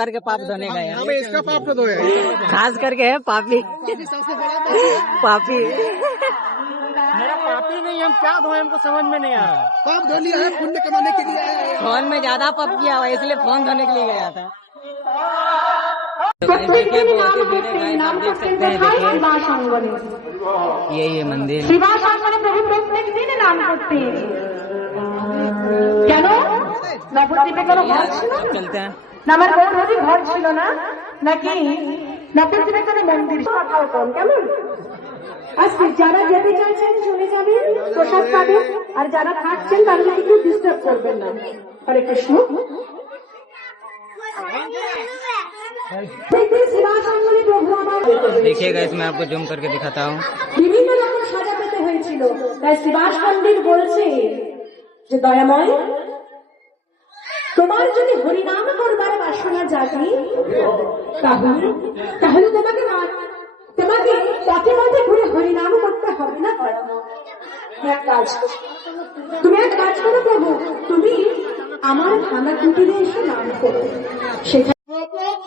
करके पाप धोने गए। हाँ भाई, इसका पाप तो धोए। खास करके है पापी सबसे बड़ा पापी। मेरा पापी नहीं, हम क्या धोए हमको समझ में नहीं आ रहा। पाप धो लिया है, पुण्य कमाने के लिए आया है। फोन में ज्यादा पाप किया हुआ इसलिए फोन धोने के लिए गया था। ये मंदिर দিনে নাম করতে কেন নবদ্বীপে কোনো ঘর ছিল না? चलते हैं। না আমার গৌরী ঘর ছিল না নাকি নবদ্বীপে কোনো মন্দির? কথাও কম কেমন? আজকে যারা যেতে চাইছেন চলে যাবেন, প্রসাদ পাবেন, আর যারা থাকছেন তাদের একটু ডিস্টার্ব করবেন না। হরে কৃষ্ণ। देखिएगा इसमें आपको जूम करके दिखाता हूँ। বিভিন্ন রকম সাজা পেতে হয়েছিল, তাই শিবাস মন্দির বলছে যে দয়াময় তোমার যদি হরিনাম করবার বাসনা জাগে তাহলে তোমাকে পথে পথে ঘুরে হরিনাম করতে হবে না। তুমি এক কাজ করো প্রভু, তুমি আমার থানা কুটিরে এসে নাম করো। সেখানে